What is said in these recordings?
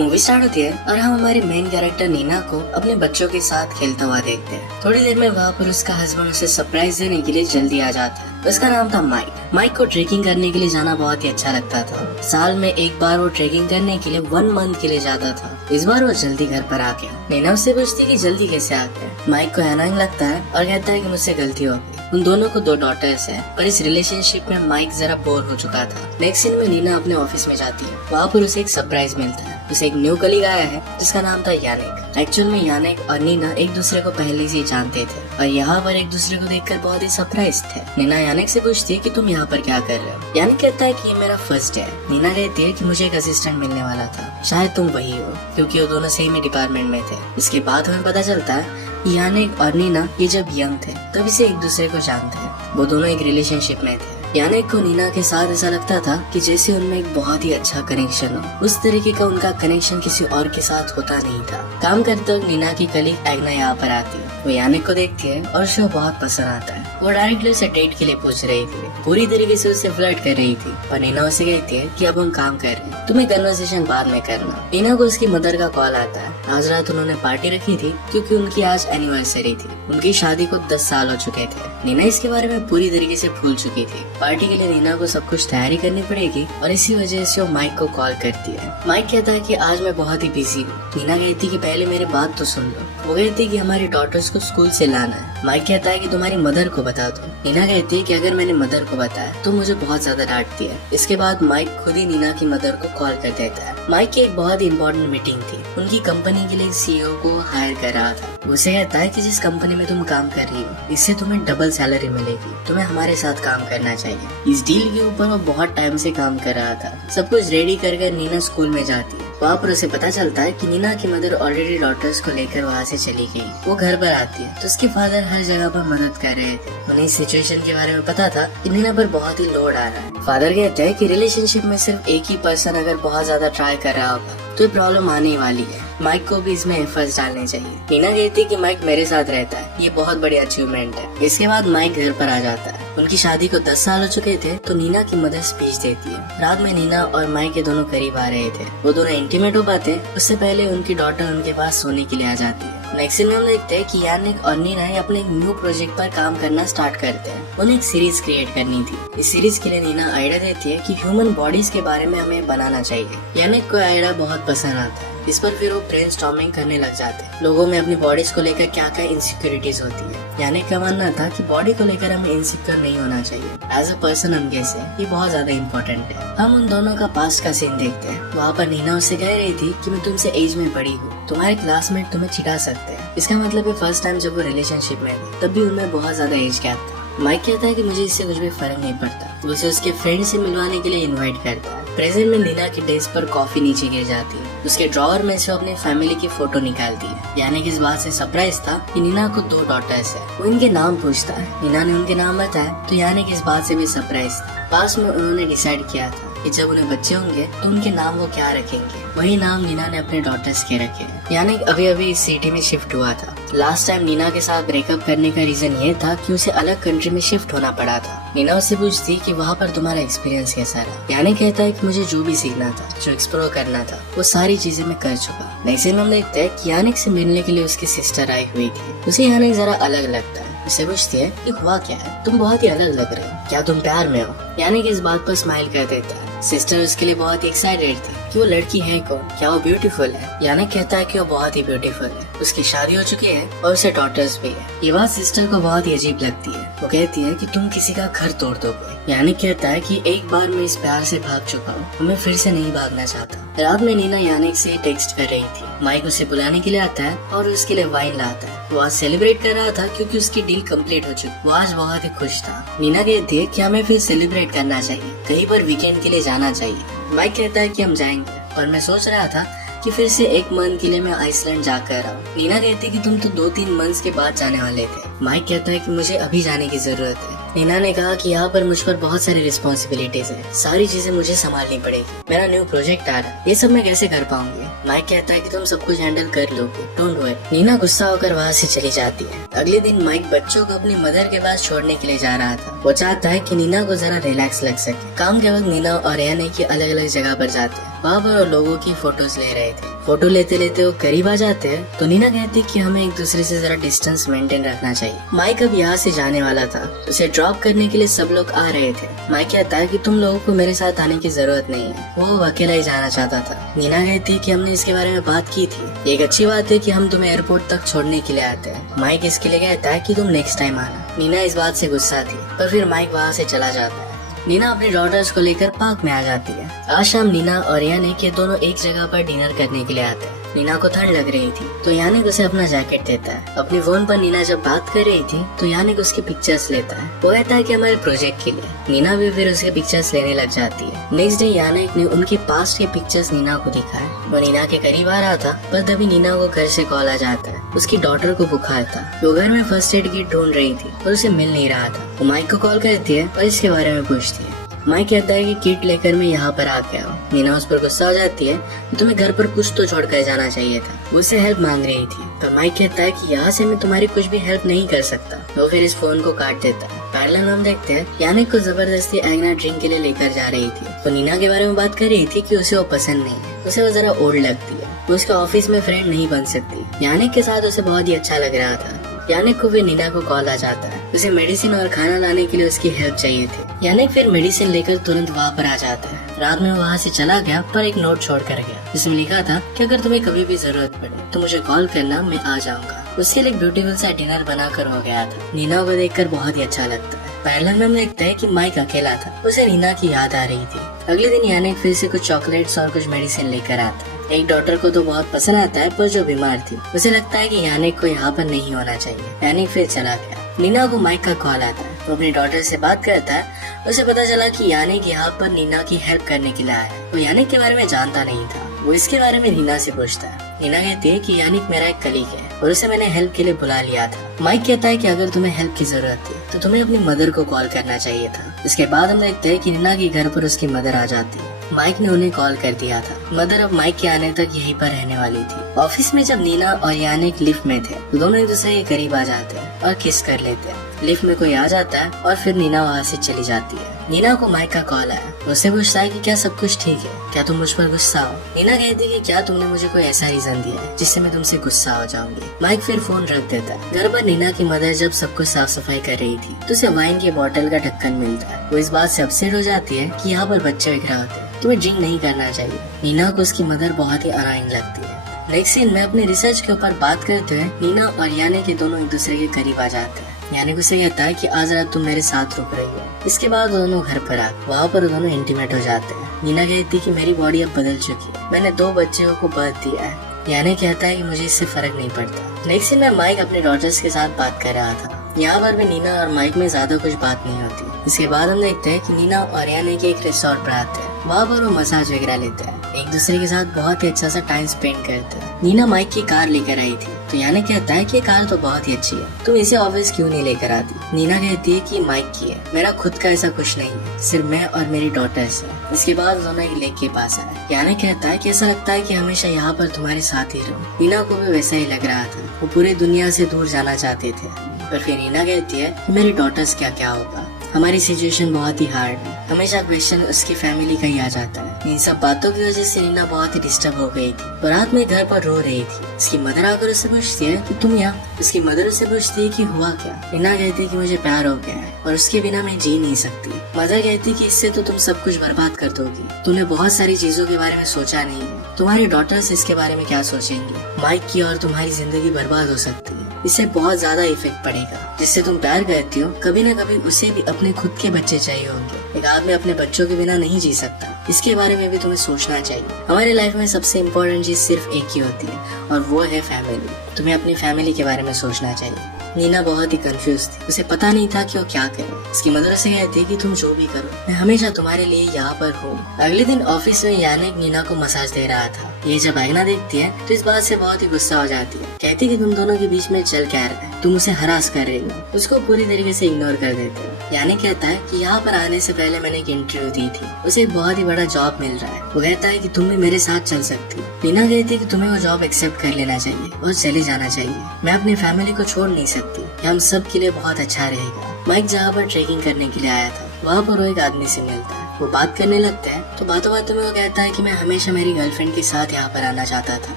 Movie start होती है और हम हमारे मेन कैरेक्टर नीना को अपने बच्चों के साथ खेलता हुआ देखते हैं। थोड़ी देर में वहाँ पर उसका हस्बैंड उसे सरप्राइज देने के लिए जल्दी आ जाता है। उसका नाम था माइक। माइक को ट्रेकिंग करने के लिए जाना बहुत ही अच्छा लगता था। साल में एक बार वो ट्रेकिंग करने के लिए 1 मंथ के लिए जाता था। इस बार वो जल्दी घर पर आ गया। नीना उससे पूछती कि जल्दी कैसे आ गया। माइक को एनोइंग लगता है और कहता है कि मुझसे गलती हो गई। उन दोनों को 2 डॉटर्स हैं, पर इस रिलेशनशिप में माइक जरा बोर हो चुका था। नेक्स्ट सीन में नीना अपने ऑफिस में जाती है। वहाँ पर उसे एक सरप्राइज मिलता है। उसे एक न्यू कलीग आया है जिसका नाम था यानिक। एक्चुअल में यानिक और नीना एक दूसरे को पहले से ही जानते थे और यहाँ पर एक दूसरे को देखकर बहुत ही सरप्राइज थे। नीना यानिक से पूछती है कि तुम यहाँ पर क्या कर रहे हो। यानिक कहता है कि ये मेरा फर्स्ट है। नीना कहती है कि मुझे एक असिस्टेंट मिलने वाला था, शायद तुम वही हो, क्योंकि वो दोनों सेम ही डिपार्टमेंट में थे। इसके बाद हमें पता चलता है यानिक और नीना ये जब यंग थे तभी से एक दूसरे को जानते हैं। वो दोनों एक रिलेशनशिप में थे। यानिक को नीना के साथ ऐसा लगता था कि जैसे उनमें एक बहुत ही अच्छा कनेक्शन हो। उस तरीके का उनका कनेक्शन किसी और के साथ होता नहीं था। काम करते वक्त नीना की कलीग एग्ना यहाँ पर आती है। वो यानिक को देखती है और उसे बहुत पसंद आता है। वो डायरेक्टली उसे डेट के लिए पूछ रही थी, पूरी तरीके से उसे फ्लर्ट कर रही थी। पर नीना उसे कहती है कि अब हम काम कर रहे हैं, तुम्हें कन्वर्सेशन बाद में करना। नीना को उसकी मदर का कॉल आता है। आज रात उन्होंने पार्टी रखी थी क्योंकि उनकी आज एनिवर्सरी थी। उनकी शादी को 10 साल हो चुके थे। नीना इसके बारे में पूरी तरीके से भूल चुकी थी। पार्टी के लिए नीना को सब कुछ तैयारी करनी पड़ेगी और इसी वजह से वो माइक को कॉल करती है। माइक कहता है कि आज मैं बहुत ही बिजी हूँ। नीना कहती कि पहले मेरी बात तो सुन लो। वो कहती कि हमारी डॉटर्स को स्कूल से लाना है। माइक कहता है कि तुम्हारी मदर को बता दो। नीना कहती है कि अगर मैंने मदर को बताया तो मुझे बहुत ज्यादा डांटती है। इसके बाद माइक खुद ही नीना की मदर को कॉल कर देता है। माइक की एक बहुत ही इम्पोर्टेंट मीटिंग थी। उनकी कंपनी के लिए CEO को हायर कर रहा था। उसे कहता है कि जिस कंपनी में तुम काम कर रही हो इससे तुम्हें डबल सैलरी मिलेगी, तुम्हें हमारे साथ काम करना चाहिए। इस डील के ऊपर वो बहुत टाइम से काम कर रहा था। सब कुछ रेडी कर नीना स्कूल में जाती है। वहाँ पर उसे पता चलता है कि नीना की मदर ऑलरेडी डॉटर्स को लेकर वहाँ से चली गई। वो घर पर आती है तो उसके फादर हर जगह पर मदद कर रहे थे। उन्हें इस सिचुएशन के बारे में पता था कि नीना पर बहुत ही लोड आ रहा है। फादर कहते हैं कि रिलेशनशिप में सिर्फ एक ही पर्सन अगर बहुत ज्यादा ट्राई कर रहा होगा तो प्रॉब्लम आने वाली है। माइक को भी इसमें एफर्ट्स डालने चाहिए। नीना कहती है कि माइक मेरे साथ रहता है, ये बहुत बड़ी अचीवमेंट है। इसके बाद माइक घर पर आ जाता है। उनकी शादी को 10 साल हो चुके थे तो नीना की मदर स्पीच देती है। रात में नीना और माइक के दोनों करीब आ रहे थे। वो दोनों इंटीमेट हो पाते उससे पहले उनकी डॉटर उनके पास सोने के लिए आ जाती है। नेक्स्ट सीन में हम देखते हैं कि यानिक और नीना अपने एक न्यू प्रोजेक्ट पर काम करना स्टार्ट करते हैं। उन्हें एक सीरीज क्रिएट करनी थी। इस सीरीज के लिए नीना आइडिया देती है कि ह्यूमन बॉडीज के बारे में हमें बनाना चाहिए। यानिक को आइडिया बहुत पसंद आता है। इस पर फिर वो ब्रेनस्टॉर्मिंग करने लग जाते हैं। लोगों में अपनी बॉडीज को लेकर क्या क्या इनसिक्योरिटीज होती है। यानिक का मानना था कि बॉडी को लेकर हमें इनसिक्योर नहीं होना चाहिए। एज अ पर्सन हम कैसे, ये बहुत ज्यादा इम्पोर्टेंट है। हम उन दोनों का पास्ट का सीन देखते हैं। वहाँ पर नीना उससे कह रही थी कि मैं तुमसे एज में बड़ी हूँ, तुम्हारे क्लासमेट तुम्हें चिढ़ा सकते हैं। इसका मतलब है फर्स्ट टाइम जब वो रिलेशनशिप में थे तब भी उनमें बहुत ज्यादा एज गैप था। माइक कहता है कि मुझे इससे कुछ भी फर्क नहीं पड़ता। वो उसे उसके फ्रेंड से मिलवाने के लिए इनवाइट करता है। प्रेजेंट में नीना की डेस्क पर कॉफी नीचे गिर जाती है। उसके ड्रॉअर में से अपनी फैमिली की फोटो निकालती है। यानी कि इस बात से सरप्राइज था कि नीना को 2 डॉटर्स है। वो इनके नाम पूछता है। नीना ने उनके नाम बताया तो यानी कि इस बात से भी सरप्राइज था। पास में उन्होंने डिसाइड किया था कि जब उन्हें बच्चे होंगे तो उनके नाम वो क्या रखेंगे। वही नाम नीना ने अपने डॉटर्स के रखे। यानी अभी अभी इस सिटी में शिफ्ट हुआ था। लास्ट टाइम नीना के साथ ब्रेकअप करने का रीजन ये था कि उसे अलग कंट्री में शिफ्ट होना पड़ा था। नीना उससे पूछती कि वहाँ पर तुम्हारा एक्सपीरियंस कैसा रहा। यानी कहता है कि मुझे जो भी सीखना था, जो एक्सप्लोर करना था, वो सारी चीजें मैं कर चुका। नेक्स्ट दिन हम देखते हैं कि यानिक से मिलने के लिए उसकी सिस्टर आई हुई थी। उसे यानिक जरा अलग लगता है। उससे पूछती है कि हुआ क्या है, तुम बहुत ही अलग लग रहे हो, क्या तुम प्यार में हो। यानी कि इस बात पर स्माइल कर देता है। सिस्टर उसके लिए बहुत ही एक्साइटेड थी कि वो लड़की है कौन, क्या वो ब्यूटीफुल है। यानी कहता है कि वो बहुत ही ब्यूटीफुल है, उसकी शादी हो चुकी है और उसे डॉटर्स भी है। ये बात सिस्टर को बहुत ही अजीब लगती है। वो कहती है कि तुम किसी का घर तोड़ दोगे। यानी कहता है कि एक बार मैं इस प्यार से भाग चुका हूँ, मैं फिर से नहीं भागना चाहता। रात में नीना यानिक से टेक्स्ट कर रही थी। माइक उसे बुलाने के लिए आता है और उसके लिए वाइन लाता है। वो आज सेलिब्रेट कर रहा था क्योंकि उसकी डील कंप्लीट हो चुकी। वो आज बहुत ही खुश था। नीना कहती है कि हमें फिर सेलिब्रेट करना चाहिए, कहीं पर वीकेंड के लिए जाना चाहिए। माइक कहता है कि हम जाएंगे, पर मैं सोच रहा था कि फिर से 1 मंथ के लिए मैं आइसलैंड जाकर आऊँ। नीना कहती है कि तुम तो 2-3 मंथ्स के बाद जाने वाले थे। माइक कहता है कि मुझे अभी जाने की जरूरत है। नीना ने कहा कि यहाँ पर मुझ पर बहुत सारी रिस्पॉन्सिबिलिटीज है, सारी चीजें मुझे संभालनी पड़ेगी। मेरा न्यू प्रोजेक्ट आ रहा है, ये सब मैं कैसे कर पाऊंगी। माइक कहता है कि तुम सब कुछ हैंडल कर लोगे, डोंट वरी। नीना गुस्सा होकर वहाँ से चली जाती है। अगले दिन माइक बच्चों को अपनी मदर के पास छोड़ने के लिए जा रहा था। वो चाहता है कि नीना को जरा रिलैक्स लग सके। काम के वक्त नीना और यानी कि अलग अलग जगह पर जाते हैं। वहाँ पर वो लोगों की फोटोज ले रहे थे। फोटो लेते लेते वो करीब आ जाते हैं तो नीना कहती है कि हमें एक दूसरे से जरा डिस्टेंस मेंटेन रखना चाहिए। माइक अब यहाँ से जाने वाला था, उसे ड्रॉप करने के लिए सब लोग आ रहे थे। माइक कहता है कि तुम लोगों को मेरे साथ आने की जरूरत नहीं है, वो अकेला ही जाना चाहता था। नीना कहती है कि हमने इसके बारे में बात की थी, एक अच्छी बात है कि हम तुम्हें एयरपोर्ट तक छोड़ने के लिए आते हैं। माइक इसके लिए कहता है कि तुम नेक्स्ट टाइम आना। नीना इस बात से गुस्सा थी, पर फिर माइक वहाँ से चला जाता है। नीना अपनी डॉटर्स को लेकर पार्क में आ जाती है। आज शाम नीना और यानिक ये दोनों एक जगह पर डिनर करने के लिए आते हैं। नीना को ठंड लग रही थी तो यानिक उसे अपना जैकेट देता है। अपने फोन पर नीना जब बात कर रही थी तो यानिक उसकी पिक्चर्स लेता है। वो कहता है कि हमारे प्रोजेक्ट के लिए। नीना भी फिर उसके पिक्चर्स लेने लग जाती है। नेक्स्ट डे यानिक ने उनके पास्ट के पिक्चर्स नीना को दिखाए। वो नीना के करीब आ रहा था पर तभी नीना को घर से कॉल आ जाता है। उसकी डॉटर को बुखार था। वो घर में फर्स्ट एड किट ढूंढ रही थी पर उसे मिल नहीं रहा था। वो माइक को कॉल करती है और इसके बारे में पूछती है। माइक कहता है कि किट लेकर मैं यहाँ पर आ गया हूँ। नीना उस पर गुस्सा हो जाती है, तुम्हें घर पर कुछ तो छोड़ कर जाना चाहिए था। वो उससे हेल्प मांग रही थी पर माइक कहता है कि यहाँ से मैं तुम्हारी कुछ भी हेल्प नहीं कर सकता। वो फिर इस फोन को काट देता है। पैरेलल हम देखते हैं यानिक को जबरदस्ती एग्ना ड्रिंक के लिए लेकर जा रही थी। वो नीना के बारे में बात कर रही थी कि उसे वो पसंद नहीं है, उसे वो जरा ओल्ड लगती है, वो उसके ऑफिस में फ्रेंड नहीं बन सकती। यानिक के साथ उसे बहुत ही अच्छा लग रहा था। यानिक को फिर नीना को कॉल आ जाता है। उसे मेडिसिन और खाना लाने के लिए उसकी हेल्प चाहिए थी। यानिक फिर मेडिसिन लेकर तुरंत वहाँ पर आ जाता है। रात में वहाँ से चला गया पर एक नोट छोड़ कर गया जिसमें लिखा था कि अगर तुम्हें कभी भी जरूरत पड़े तो मुझे कॉल करना, मैं आ जाऊंगा। उसके लिए ब्यूटीफुल सा डिनर बनाकर हो गया था। नीना को देखकर बहुत ही अच्छा लगता है। पैरेलल में हम देखते हैं कि माइक अकेला था, उसे नीना की याद आ रही थी। अगले दिन यानिक फिर से कुछ चॉकलेट्स और कुछ मेडिसिन लेकर आता है। एक डॉटर को तो बहुत पसंद आता है पर जो बीमार थी उसे लगता है कि यानिक को यहाँ पर नहीं होना चाहिए। यानिक फिर चला गया। नीना को माइक का कॉल आता है। वो अपनी डॉटर से बात करता है। उसे पता चला कि यानिक यहाँ पर नीना की हेल्प करने के लिए आया है। वो यानिक के बारे में जानता नहीं था। वो इसके बारे में नीना से पूछता है। नीना कहती है कि यानिक मेरा एक कलीग है और उसे मैंने हेल्प के लिए बुला लिया था। माइक कहता है कि अगर तुम्हें हेल्प की जरूरत थी तो तुम्हें अपनी मदर को कॉल करना चाहिए था। इसके बाद हम देखते हैं कि नीना के घर पर उसकी मदर आ जाती है। माइक ने उन्हें कॉल कर दिया था। मदर अब माइक के आने तक यहीं पर रहने वाली थी। ऑफिस में जब नीना और यानिक लिफ्ट में थे तो दोनों एक दूसरे के करीब आ जाते हैं और किस कर लेते हैं। लिफ्ट में कोई आ जाता है और फिर नीना वहाँ से चली जाती है। नीना को माइक का कॉल आया। उससे पूछता है कि क्या सब कुछ ठीक है, क्या तुम मुझ पर गुस्सा हो। नीना कहती है कि क्या तुमने मुझे कोई ऐसा रीजन दिया है जिससे मैं तुमसे गुस्सा हो जाऊंगी। माइक फिर फोन रख देता है। घर पर नीना की मदर जब सब कुछ साफ सफाई कर रही थी तो उसे वाइन के बोतल का ढक्कन मिलता है। वो इस बात से अपसेट हो जाती है कि यहाँ पर बच्चे बिखरा होते हैं, तुम्हें ड्रिंक नहीं करना चाहिए। नीना को उसकी मदर बहुत ही अनाइंग लगती है। नेक्स्ट सीन में अपने रिसर्च के ऊपर बात करते हुए नीना और यानिक के दोनों एक दूसरे के करीब आ जाते हैं। यानिक उसे कहता है कि आज रात तुम मेरे साथ रुक रही हो। इसके बाद दोनों घर पर आ वहाँ पर दोनों इंटीमेट हो जाते हैं। नीना कहती है कि मेरी बॉडी अब बदल चुकी है, मैंने 2 बच्चों को बर्थ दिया है। यानिक कहता है कि मुझे इससे फर्क नहीं पड़ता। नेक्स्ट सीन में माइक अपने डॉटर्स के साथ बात कर रहा था। यहाँ पर भी नीना और माइक में ज्यादा कुछ बात नहीं होती। इसके बाद हम देखते हैं कि नीना और यानिक एक रिसोर्ट पर आते हैं। वहाँ पर वो मसाज वगैरह लेते हैं, एक दूसरे के साथ बहुत ही अच्छा सा टाइम स्पेंड करते हैं। नीना माइक की कार लेकर आई थी तो यानिक कहता है कि कार तो बहुत ही अच्छी है, तुम इसे ऑफिस क्यों नहीं लेकर आती। नीना कहती है कि माइक की है, मेरा खुद का ऐसा कुछ नहीं है, सिर्फ मैं और मेरी डॉटर्स है। इसके बाद दोनों एक लेक के पास आए। यानिक कहता है कि ऐसा लगता है कि हमेशा यहाँ पर तुम्हारे साथ ही रहूं। नीना को भी वैसा ही लग रहा था, वो पूरी दुनिया से दूर जाना चाहते थे। पर फिर नीना कहती है कि मेरी डॉटर्स क्या होगा, हमारी सिचुएशन बहुत ही हार्ड है। हमेशा क्वेश्चन उसकी फैमिली का ही आ जाता है। इन सब बातों की वजह से नीना बहुत ही डिस्टर्ब हो गई थी। और रात में घर पर रो रही थी। उसकी मदर आकर उससे पूछती है कि तुम यहाँ। उसकी मदर उससे पूछती है कि हुआ क्या। नीना कहती है कि मुझे प्यार हो गया है और उसके बिना मैं जी नहीं सकती। मदर कहती है कि इससे तो तुम सब कुछ बर्बाद कर दोगी, तुमने बहुत सारी चीजों के बारे में सोचा नहीं है, तुम्हारी डॉटर्स इसके बारे में क्या सोचेंगी। माइक की और तुम्हारी जिंदगी बर्बाद हो सकती है, इससे बहुत ज्यादा इफेक्ट पड़ेगा। जिससे तुम प्यार करती हो कभी न कभी उसे भी अपने खुद के बच्चे चाहिए होंगे। एक आदमी अपने बच्चों के बिना नहीं जी सकता, इसके बारे में भी तुम्हें सोचना चाहिए। हमारी लाइफ में सबसे इम्पोर्टेंट चीज सिर्फ एक ही होती है और वो है फैमिली। तुम्हें अपनी फैमिली के बारे में सोचना चाहिए। नीना बहुत ही कंफ्यूज थी, उसे पता नहीं था कि वो क्या करे। उसकी मदर से कहती है कि तुम जो भी करो मैं हमेशा तुम्हारे लिए यहाँ पर हूँ। अगले दिन ऑफिस में यानिक नीना को मसाज दे रहा था। ये जब आईना देखती है तो इस बात से बहुत ही गुस्सा हो जाती है। कहती है कि तुम दोनों के बीच में चल क्या रहा है, तुम उसे हरास कर रही हो। उसको पूरी तरीके से इग्नोर कर देते हैं। यानिक कहता है कि यहाँ पर आने से पहले मैंने एक इंटरव्यू दी थी, उसे एक बहुत ही बड़ा जॉब मिल रहा है। वो कहता है कि तुम भी मेरे साथ चल सकती हो। नीना कहती है कि तुम्हें वो जॉब एक्सेप्ट कर लेना चाहिए और चले जाना चाहिए। मैं अपनी फैमिली को छोड़ नहीं सकती, हम सब के लिए बहुत अच्छा रहेगा। माइक जहाँ पर ट्रेकिंग करने के लिए आया था वहाँ पर वो एक आदमी से मिलता है। वो बात करने लगते हैं तो बातों बातों में वो कहता है कि मैं हमेशा मेरी गर्लफ्रेंड के साथ यहाँ पर आना चाहता था,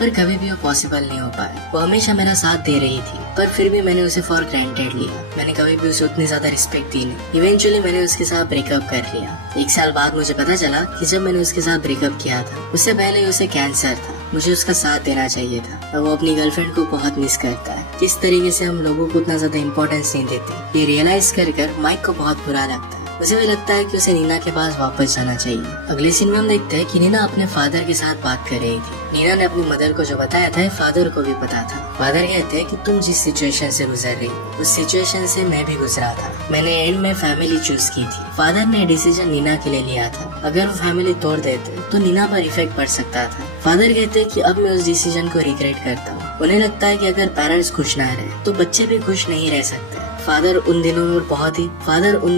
पर कभी भी वो पॉसिबल नहीं हो पाया। वो हमेशा मेरा साथ दे रही थी, पर फिर भी मैंने उसे फॉर ग्रांटेड लिया। मैंने कभी भी उसे उतनी ज्यादा रिस्पेक्ट दी नहीं। इवेंचुअली मैंने उसके साथ ब्रेकअप कर लिया। 1 साल बाद मुझे पता चला कि जब मैंने उसके साथ ब्रेकअप किया था, उससे पहले उसे कैंसर था। मुझे उसका साथ देना चाहिए था, और वो अपनी गर्लफ्रेंड को बहुत मिस करता है। किस तरीके से हम लोगों को उतना ज्यादा इम्पोर्टेंस नहीं देते, ये रियलाइज कर माइक को बहुत बुरा लगता है। उसे भी लगता है कि उसे नीना के पास वापस जाना चाहिए। अगले सीन में हम देखते हैं कि नीना अपने फादर के साथ बात कर रही थी। नीना ने अपनी मदर को जो बताया था फादर को भी पता था। फादर कहते हैं कि तुम जिस सिचुएशन से गुजर रही हो उस सिचुएशन से मैं भी गुजरा था। मैंने एंड में फैमिली चूज की थी। फादर ने डिसीजन नीना के लिए लिया था। अगर वो फैमिली तोड़ देते तो नीना पर इफेक्ट पड़ सकता था। फादर कहते हैं कि अब मैं उस डिसीजन को रिग्रेट करता हूँ। उन्हें लगता है कि अगर पेरेंट्स खुश ना रहे तो बच्चे भी खुश नहीं रह सकते। फादर उन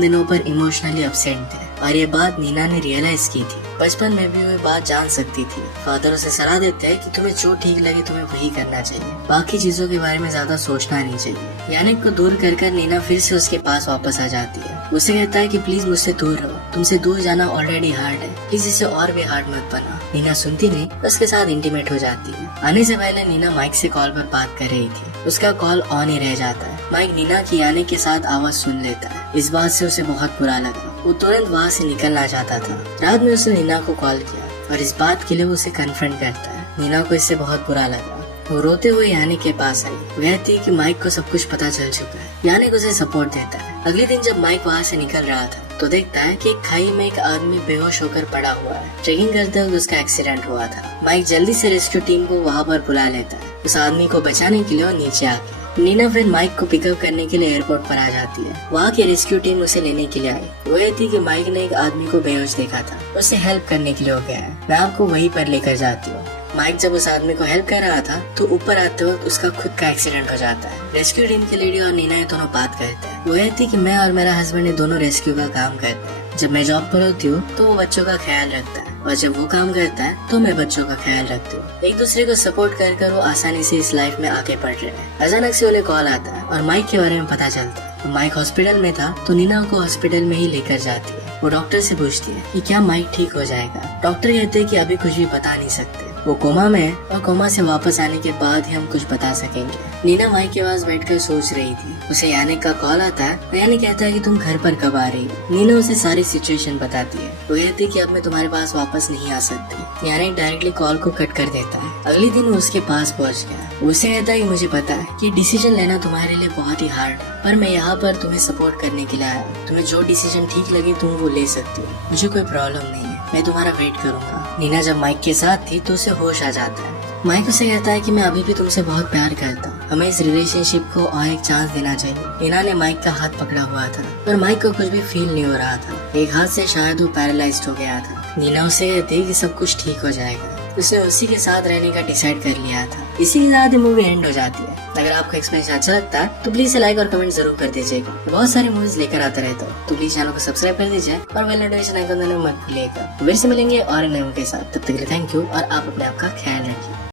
दिनों पर इमोशनली अपसेंट थे, और ये बात नीना ने रियलाइज की थी। बचपन में भी वो बात जान सकती थी। फादर उसे सलाह देते हैं कि तुम्हें जो ठीक लगे तुम्हें वही करना चाहिए, बाकी चीजों के बारे में ज्यादा सोचना नहीं चाहिए। यानिक को दूर कर नीना फिर से उसके पास वापस आ जाती है। उसे कहता है कि प्लीज मुझसे दूर रहो, तुमसे दूर जाना ऑलरेडी हार्ड है, प्लीज इसे और भी हार्ड मत बना। नीना सुनती नहीं, उसके साथ इंटीमेट हो जाती है। आने से पहले नीना माइक से कॉल पर बात कर रही थी। उसका कॉल ऑन ही रह जाता है। माइक नीना की आने के साथ आवाज सुन लेता है। इस बात से उसे बहुत बुरा लगा। वो तुरंत वहाँ से निकलना चाहता था। रात में उसने नीना को कॉल किया और इस बात के लिए वो उसे कन्फ्रंट करता है। नीना को इससे बहुत बुरा लगा। वो रोते हुए यानिक के पास आई। वो कहती है कि माइक को सब कुछ पता चल चुका है। यानिक उसे सपोर्ट देता है। अगले दिन जब माइक वहाँ से निकल रहा था तो देखता है कि एक खाई में एक आदमी बेहोश होकर पड़ा हुआ है। ट्रेकिंग करते वक्त उसका एक्सीडेंट हुआ था। माइक जल्दी से रेस्क्यू टीम को वहाँ पर बुला लेता है। उस आदमी को बचाने के लिए वो नीचे आके नीना फिर माइक को पिकअप करने के लिए एयरपोर्ट पर आ जाती है। वहाँ की रेस्क्यू टीम उसे लेने के लिए आई। वो ये थी कि माइक ने एक आदमी को बेहोश देखा था, उसे हेल्प करने के लिए हो गया है। मैं आपको वहीं पर लेकर जाती हूँ। माइक जब उस आदमी को हेल्प कर रहा था तो ऊपर आते वक्त उसका खुद का एक्सीडेंट हो जाता है। रेस्क्यू टीम की लेडी और नीना ये दोनों बात करते हैं। वो ये थी कि मैं और मेरा हस्बैंड दोनों रेस्क्यू का काम करते हैं। जब मैं जॉब पर होती हूँ तो वो बच्चों का ख्याल रखता है, और जब वो काम करता है तो मैं बच्चों का ख्याल रखती हूँ। एक दूसरे को सपोर्ट कर वो आसानी से इस लाइफ में आगे बढ़ रहे हैं। अचानक से उन्हें कॉल आता है और माइक के बारे में पता चलता है। माइक हॉस्पिटल में था तो नीना को हॉस्पिटल में ही लेकर जाती है। वो डॉक्टर से पूछती है कि क्या माइक ठीक हो जाएगा। डॉक्टर कहते हैं कि अभी कुछ भी बता नहीं सकते, वो कोमा में है और कोमा से वापस आने के बाद ही हम कुछ बता सकेंगे। नीना माइक के पास बैठकर सोच रही थी। उसे यानिक का कॉल आता है। यानिक कहता है कि तुम घर पर कब आ रही हो। नीना उसे सारी सिचुएशन बताती है। वो कहती है कि अब मैं तुम्हारे पास वापस नहीं आ सकती। यानिक डायरेक्टली कॉल को कट कर देता है। अगले दिन वो उसके पास पहुंच गया। उसे कहता है कि मुझे पता है कि डिसीजन लेना तुम्हारे लिए बहुत ही हार्ड है, पर मैं यहाँ पर तुम्हें सपोर्ट करने के लिए आया हूँ। तुम्हें जो डिसीजन ठीक लगे तुम वो ले सकती हो, मुझे कोई प्रॉब्लम नहीं है, मैं तुम्हारा वेट करूंगा। नीना जब माइक के साथ थी तो उसे होश आ जाता है। माइक उसे कहता है कि मैं अभी भी तुमसे बहुत प्यार करता हूँ, हमें इस रिलेशनशिप को और एक चांस देना चाहिए। नीना ने माइक का हाथ पकड़ा हुआ था, पर माइक को कुछ भी फील नहीं हो रहा था। एक हाथ से शायद वो पैरालाइज्ड हो गया था। नीना उसे कहती है कि सब कुछ ठीक हो जाएगा। उसने उसी के साथ रहने का डिसाइड कर लिया था। इसी के साथ मूवी एंड हो जाती है। अगर आपको एक्सपीरियंस अच्छा लगता है तो प्लीज लाइक और कमेंट जरूर कर दीजिएगा। बहुत सारी मूवीज लेकर आता रहता हूँ, तो प्लीज चैनल को सब्सक्राइब कर दीजिए और बेल नोटिफिकेशन आइकन दबाना मत भूलिएगा। फिर से मिलेंगे और नए मूवी के साथ। तब तक के लिए थैंक यू और आप अपने आप का ख्याल रखिए।